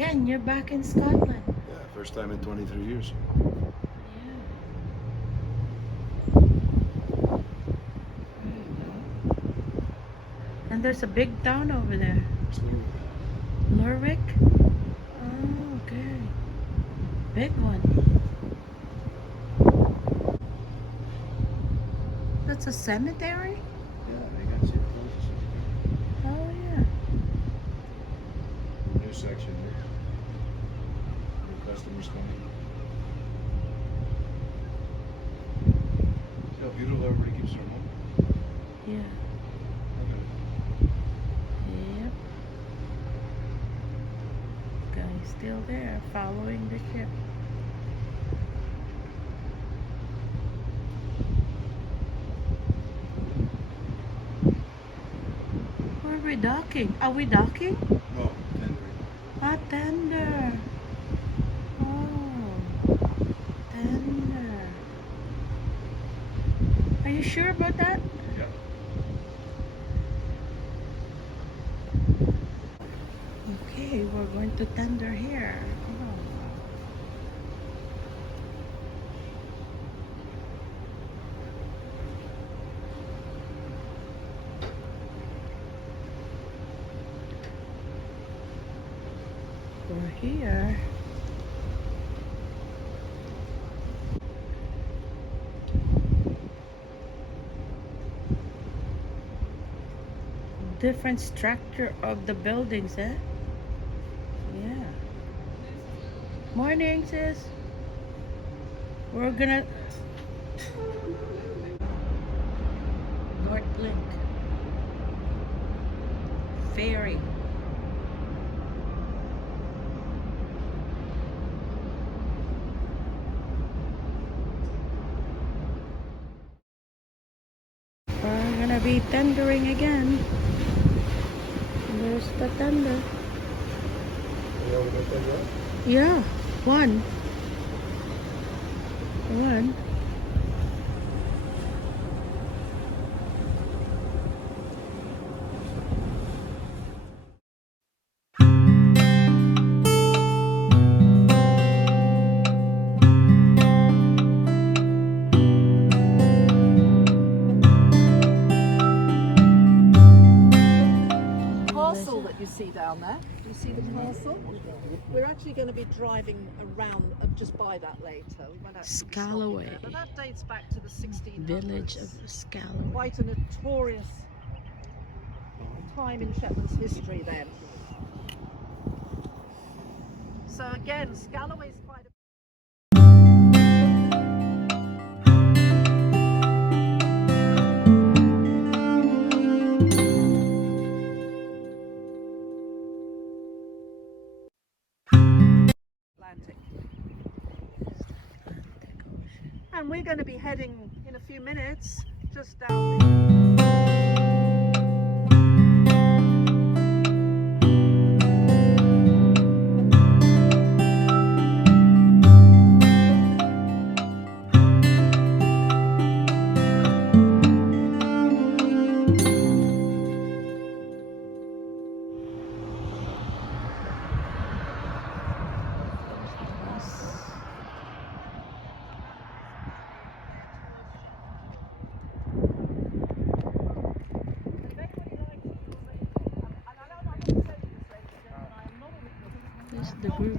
Ken, you're back in Scotland. Yeah, first time in 23 years. And there's a big town over there. Lerwick? Oh, okay. Big one. That's a cemetery? Yeah, they got shit close. Oh, yeah. New section here. New customers coming. See how beautiful everybody keeps their home? Yeah. Yep. Guy's still there, following the ship. Where are we docking? Are we docking? No, tendering. Ah, tender. Oh, tender. Are you sure about that? Yeah. Okay, we're going to tender here. We're here. Different structure of the buildings, eh? Yeah. Morning, sis. We're gonna North Link ferry. We're gonna be tendering again. There's the tender. Yeah, one. Castle that you see down there. Do you see the castle? We're actually going to be driving around just by that later. We might actually be stopping Scalloway. there, but that dates back to the 1600s. Village of Scalloway. Quite a notorious time in Shetland's history then. So again, Scalloway's quite a Atlantic. And we're going to be heading in a few minutes just down This is the group.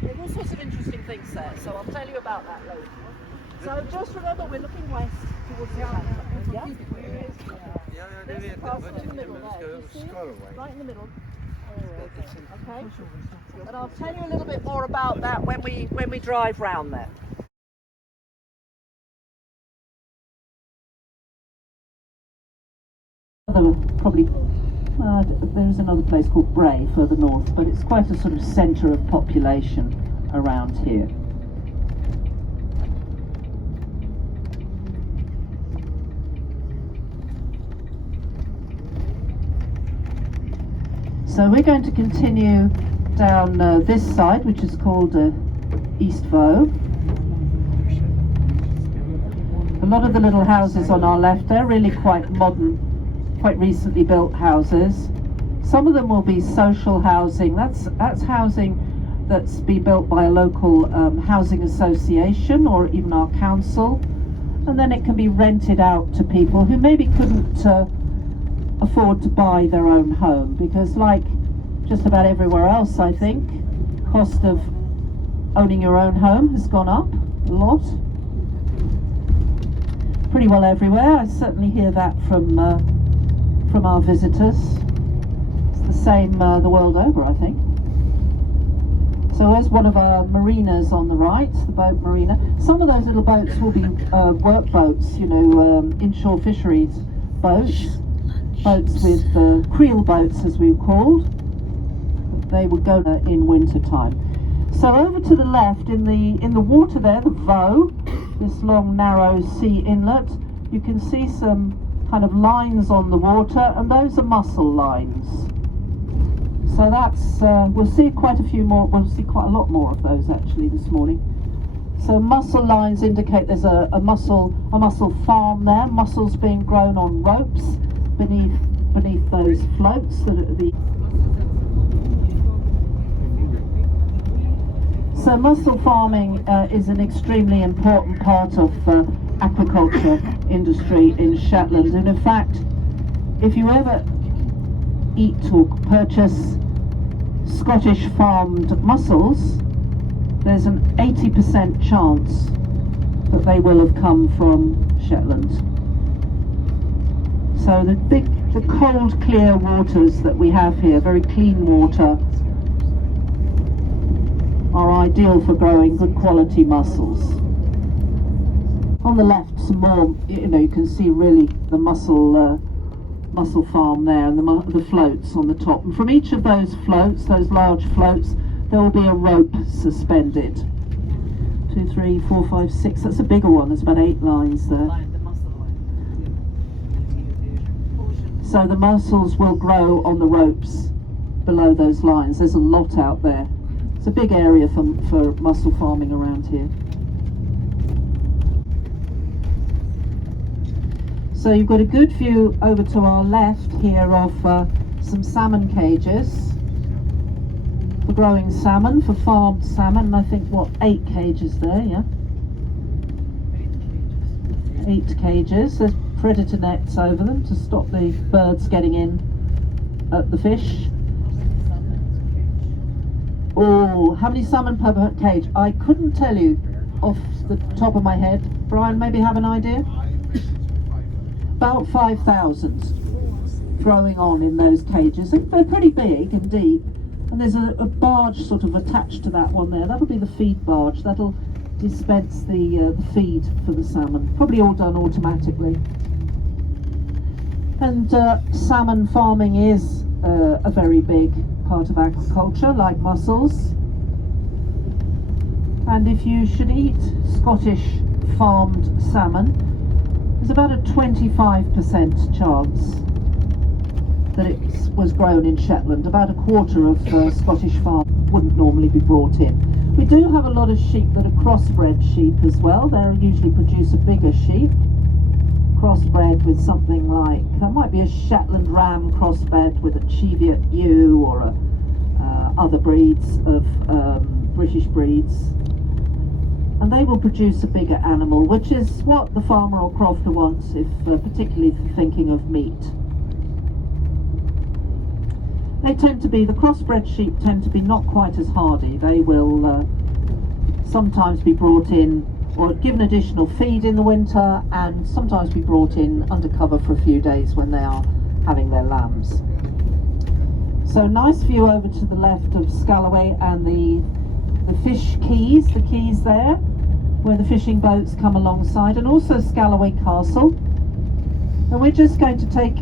There's all sorts of interesting things there, so I'll tell you about that later. So just remember, we're looking west towards the Atlantic. Yeah? There's the castle in the middle there. You see it? Right in the middle. Okay. And I'll tell you a little bit more about that when we drive round there. Probably there is another place called Bray further north, but it's quite a sort of centre of population around here. So we're going to continue down this side, which is called East Voe. lot of the little houses on our left, they're really quite modern, quite recently built houses. Some of them will be social housing. That's housing that's been built by a local housing association or even our council, and then it can be rented out to people who maybe couldn't afford to buy their own home, because like just about everywhere else, I think, cost of owning your own home has gone up a lot. Pretty well everywhere. I certainly hear that from our visitors. It's the same the world over, I think. So there's one of our marinas on the right, the boat marina. Some of those little boats will be work boats, you know, inshore fisheries boats with creel boats, as we were called. They would go in winter time. So over to the left, in the water there, the Voe, this long narrow sea inlet, you can see some kind of lines on the water, and those are mussel lines. So that's we'll see quite a few more. We'll see quite a lot more of those actually this morning. So mussel lines indicate there's a mussel farm there. Mussels being grown on ropes beneath those floats that are the. So mussel farming is an extremely important part of aquaculture industry in Shetland, and in fact, if you ever eat or purchase Scottish farmed mussels, there's an 80% chance that they will have come from Shetland. So the cold, clear waters that we have here, very clean water, are ideal for growing good quality mussels. On the left, some more, you can see really the mussel farm there, and the floats on the top. And from each of those floats, those large floats, there will be a rope suspended. 2, 3, 4, 5, 6. That's a bigger one. There's about 8 lines there. So the mussels will grow on the ropes below those lines. There's a lot out there. It's a big area for mussel farming around here. So you've got a good view over to our left here of some salmon cages for growing salmon, for farmed salmon. And I think 8 cages there, yeah? 8 cages. There's predator nets over them to stop the birds getting in at the fish. Oh, how many salmon per cage? I couldn't tell you off the top of my head. Brian, maybe have an idea? About 5,000 growing on in those cages. They're pretty big and deep. And there's a barge sort of attached to that one there. That'll be the feed barge. That'll dispense the feed for the salmon. Probably all done automatically. And salmon farming is a very big part of agriculture, like mussels. And if you should eat Scottish farmed salmon, there's about a 25% chance that it was grown in Shetland. About a quarter of Scottish farm wouldn't normally be brought in. We do have a lot of sheep that are crossbred sheep as well. They usually produce a bigger sheep, crossbred with something like, there might be a Shetland ram crossbred with a Cheviot ewe or other breeds of British breeds. And they will produce a bigger animal, which is what the farmer or crofter wants, if particularly if you're thinking of meat. They tend to be, the crossbred sheep tend to be not quite as hardy. They will sometimes be brought in or given additional feed in the winter, and sometimes be brought in undercover for a few days when they are having their lambs. So nice view over to the left of Scalloway and the fish quays, the quays there, where the fishing boats come alongside, and also Scalloway Castle. And we're just going to take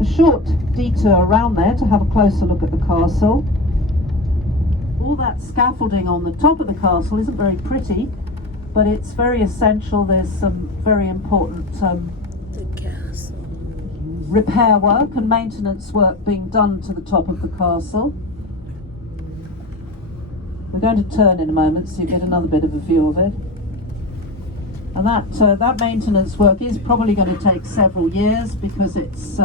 a short detour around there to have a closer look at the castle. All that scaffolding on the top of the castle isn't very pretty, but it's very essential. There's some very important repair work and maintenance work being done to the top of the castle. We're going to turn in a moment so you get another bit of a view of it. And that maintenance work is probably going to take several years because it's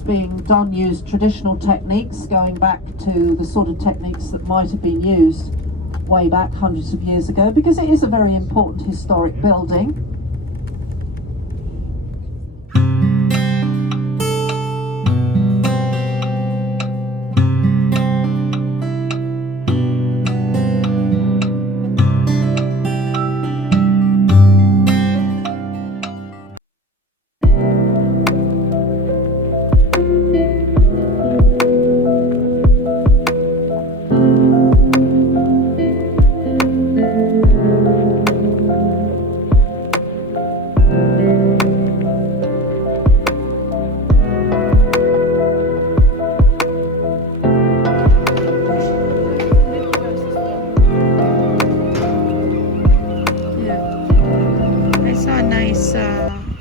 being done used traditional techniques going back to the sort of techniques that might have been used way back hundreds of years ago, because it is a very important historic building.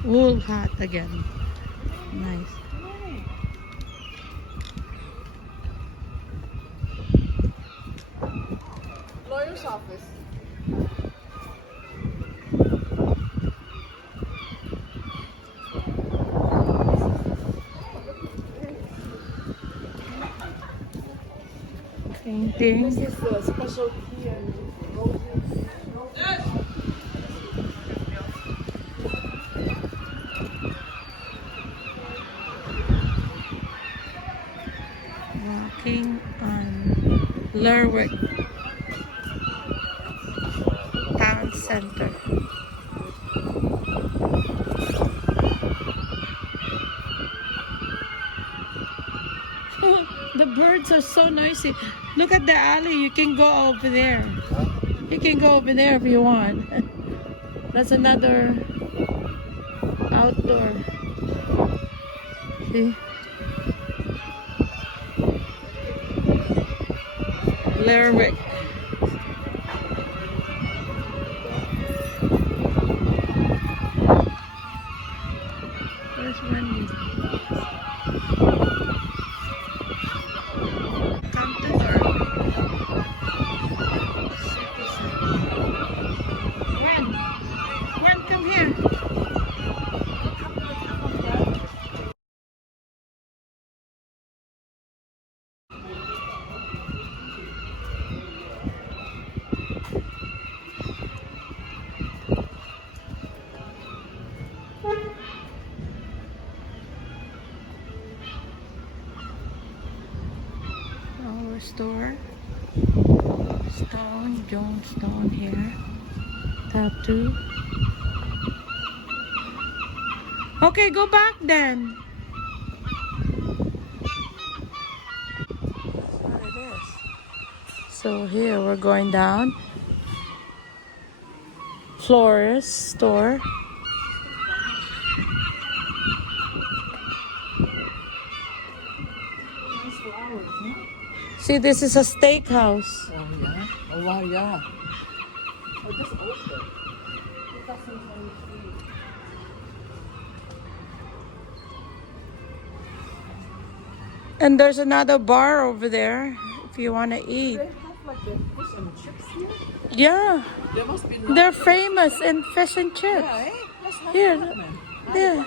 Wool hat again. Nice. Lawyer's office. Painting. This is the specialty and Walking on Lerwick Town Center. The birds are so noisy. Look at the alley. You can go over there. You can go over there if you want. That's another outdoor. See? Lerwick. Where's Wendy? Come to Lerwick. City Center. When come here. Our store. Stone, Johnstone here. Tattoo. Okay, go back then. That's what it is. So here we're going down. Florist store. See, this is a steakhouse. oh yeah. Oh wow, yeah. Oh, just open. And there's another bar over there if you want to eat. They have like the fish and chips here. Yeah, There must be. they're famous in fish and chips. Yeah, eh? Let's have Here, that, man. yeah.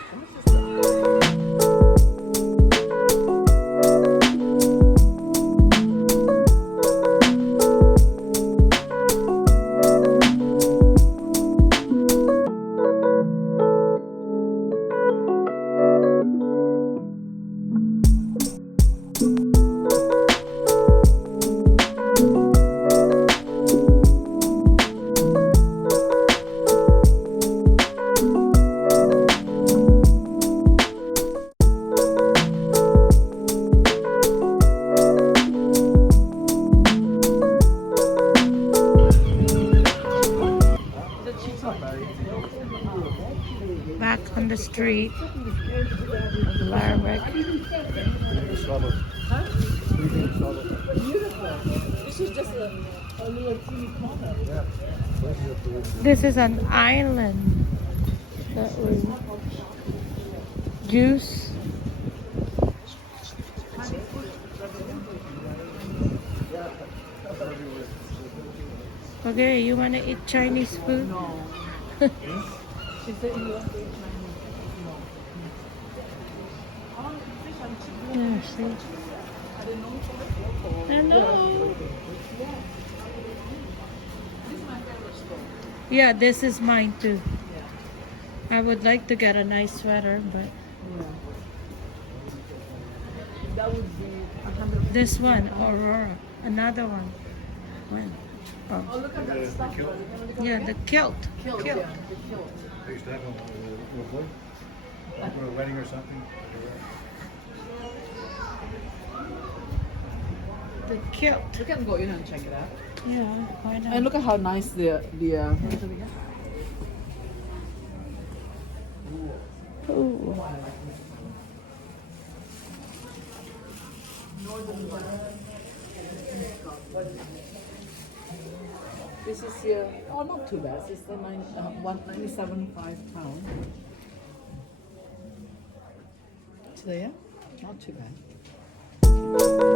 Back on the street of Lerwick. This is just a little teeny corner. This is an island that we juice. Okay, you want to eat Chinese food? No. She said you want to eat Chinese. No. Oh, fish and chips. Yeah, see? I didn't know for the I know. This is my favorite store. Yeah, this is mine too. Yeah. I would like to get a nice sweater, but Yeah. That would be 100. this one, Aurora, another one. One. Oh, Oh. look at that stuff. Yeah, the kilt. Kilt. Yeah, the kilt. They used to have them for a wedding or something. The kilt. We can go in and check it out. Yeah, why not? And look at how nice the Ooh. This is here. Oh, not too bad. It's the 197.5 pound. So yeah, not too bad.